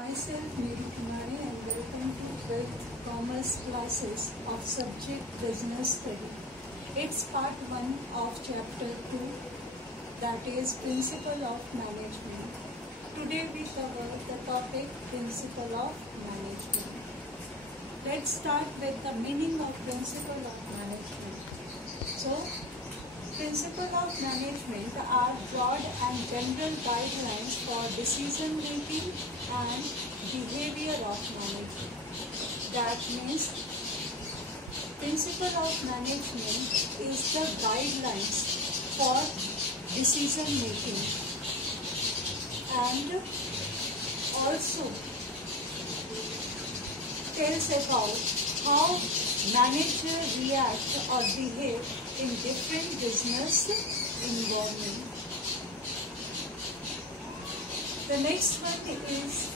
Myself Mary Kumari and welcome to 12th Commerce classes of subject Business Study. It's part 1 of chapter 2, that is Principle of Management. Today we cover the topic Principle of Management. Let's start with the meaning of Principle of Management. So, Principle of Management are broad and general guidelines for decision making and behavior of management. That means Principle of Management is the guidelines for decision making and also tells about how manager react or behave in different business environment. The next one is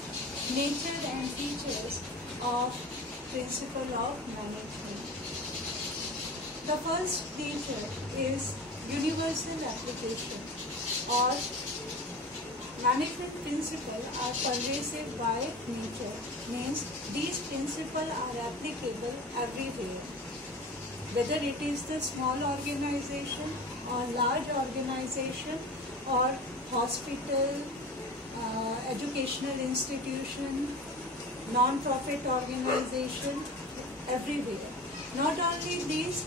nature and features of Principle of Management. The first feature is universal application, or management principles are pervasive by nature, means these principles are applicable everywhere. Whether it is the small organization or large organization or hospital, educational institution, non-profit organization, everywhere. Not only these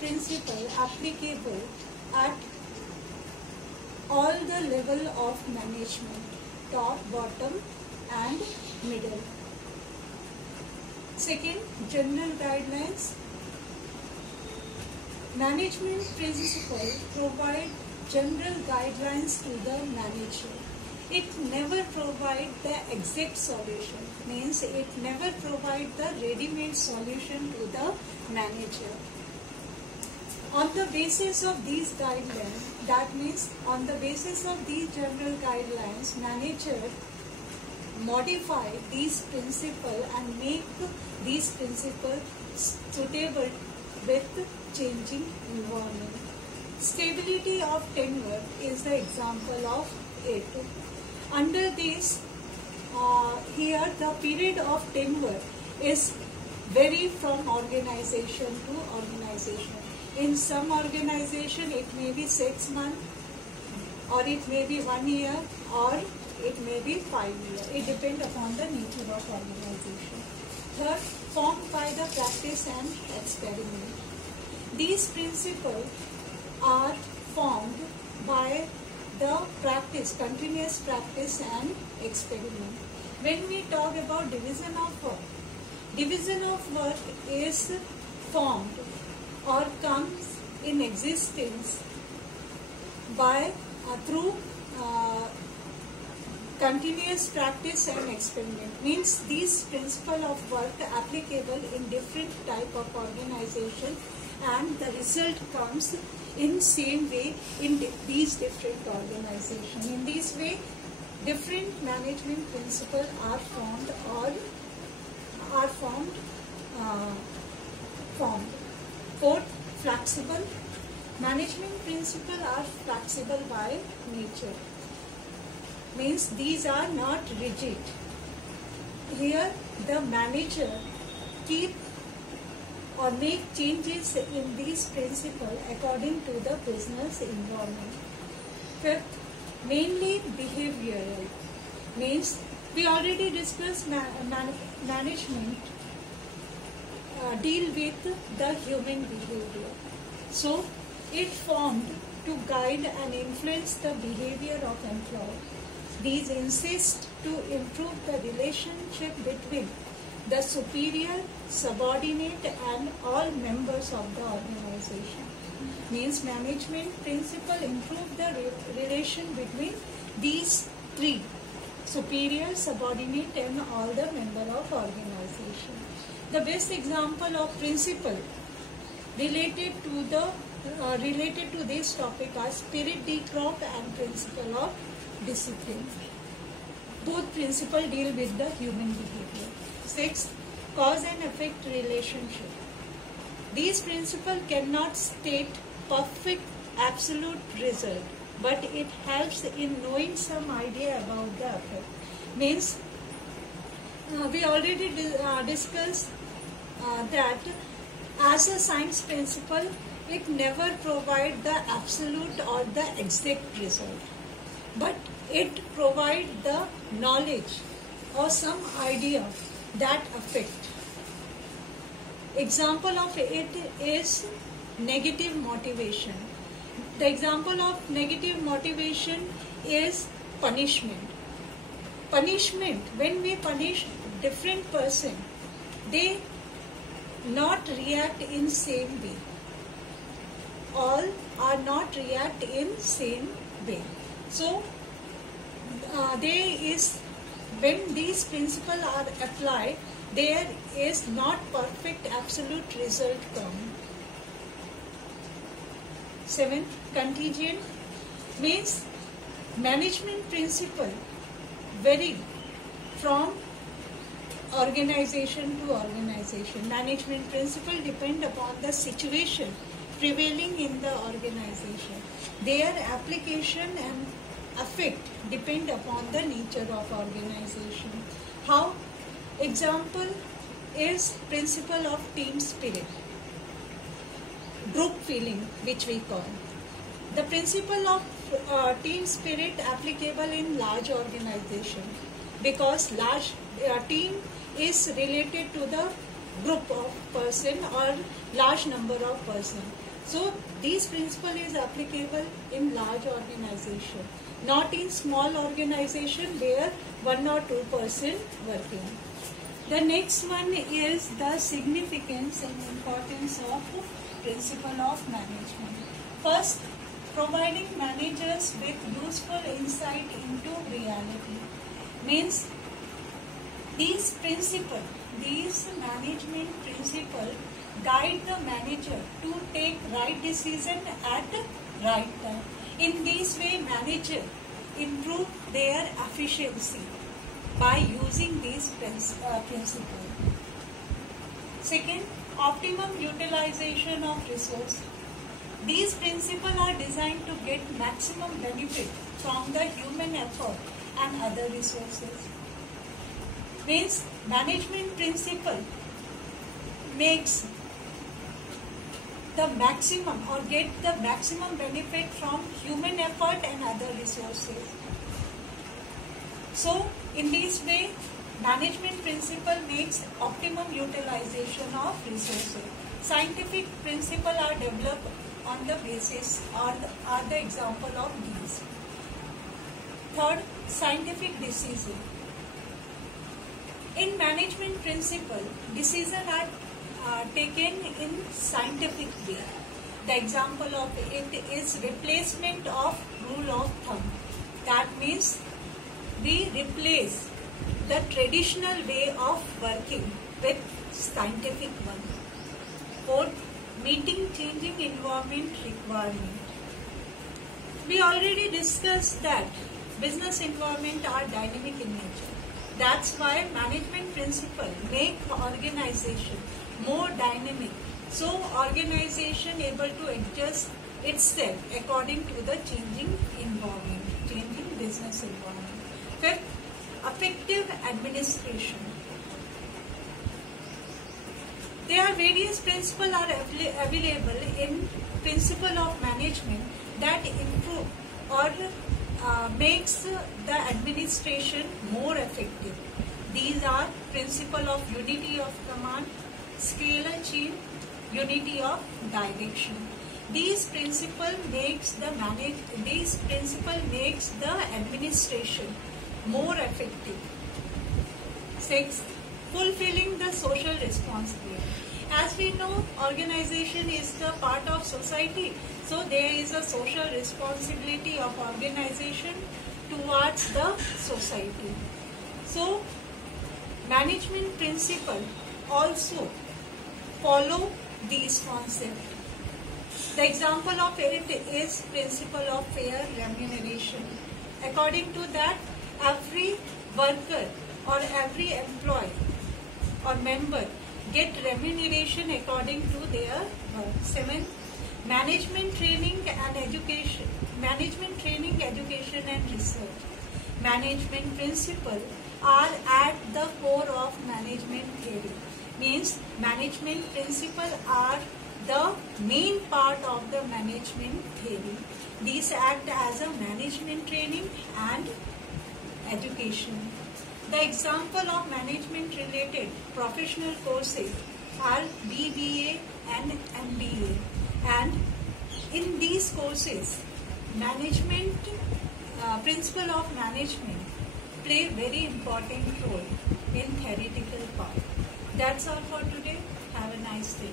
principles applicable at all the level of management, top, bottom and middle. Second, general guidelines. Management principles provide general guidelines to the manager. It never provides the exact solution, means it never provides the ready-made solution to the manager. On the basis of these guidelines, that means on the basis of these general guidelines, manager modify these principles and make these principles suitable with changing environment. Stability of tenure is the example of it. Under this, here the period of tenure is vary from organization to organization. In some organization it may be 6 months, or it may be 1 year, or it may be 5 years. It depends upon the nature of organization. Third, formed by the practice and experiment. These principles are formed by the practice, continuous practice and experiment. When we talk about division of work is formed or comes in existence by through continuous practice and experiment, means these principle of work applicable in different type of organization, and the result comes in same way in these different organizations. In this way, different management principles are formed or are formed. Fourth, flexible. Management principles are flexible by nature, means these are not rigid. Here the manager keep or make changes in these principles according to the business environment. Fifth, mainly behavioral, means we already discussed management deal with the human behavior. So it formed to guide and influence the behavior of employee. These insist to improve the relationship between the superior, subordinate and all members of the organization. Means management principle improve the relation between these three, superior, subordinate and all the member of organization. The best example of principle related to this topic are Spirit de Crop and Principle of Discipline. Both principles deal with the human behavior. Sixth, cause and effect relationship. These principles cannot state perfect absolute result, but it helps in knowing some idea about the effect. Means we already discussed that as a science principle, it never provides the absolute or the exact result, but it provides the knowledge or some idea that affect. Example of it is negative motivation. The example of negative motivation is punishment. Punishment, when we punish different person, they not react in same way. All are not react in same way. So there is, when these principles are applied, there is not perfect absolute result come. 7. Contingent means management principle vary from organization to organization. Management principle depend upon the situation prevailing in the organization. Their application and effect depend upon the nature of organization. How? Example is principle of team spirit, group feeling, which we call. The principle of team spirit applicable in large organization, because large team is related to the group of person or large number of person. So this principle is applicable in large organization, not in small organization where 1 or 2 person working. The next one is the significance and importance of principle of management. First, providing managers with useful insight into reality. Means these management principles guide the manager to take right decision at right time. In this way, manager improve their efficiency by using these principles. Second, optimum utilization of resource. These principles are designed to get maximum benefit from the human effort and other resources. Means management principle makes the maximum or get the maximum benefit from human effort and other resources. So in this way, management principle makes optimum utilization of resources. Scientific principles are developed on the basis or are the example of these. Third, scientific decision. In management principle, decisions are taken in scientific way. The example of it is replacement of rule of thumb. That means we replace the traditional way of working with scientific one. Fourth, meeting changing environment requirement. We already discussed that business environment are dynamic in nature. That's why management principle make organization more dynamic. So organization able to adjust itself according to the changing environment, changing business environment. Fifth, effective administration. There are various principles are available in principle of management that improve or makes the administration more effective. These are principle of unity of command, scale achieve, unity of direction. These principle makes the administration more effective. Sixth, fulfilling the social responsibility. As we know, organization is the part of society, so there is a social responsibility of organization towards the society. So, management principle also follow these concepts. The example of it is principle of fair remuneration. According to that, every worker or every employee or member get remuneration according to their work. 7. Management training and education. Management training, education and research. Management principle are at the core of management theory. Means management principles are the main part of the management theory. These act as a management training and education. The example of management related professional courses are BBA and MBA, and in these courses management principle of management play very important role in theoretical part. That's all for today. Have a nice day.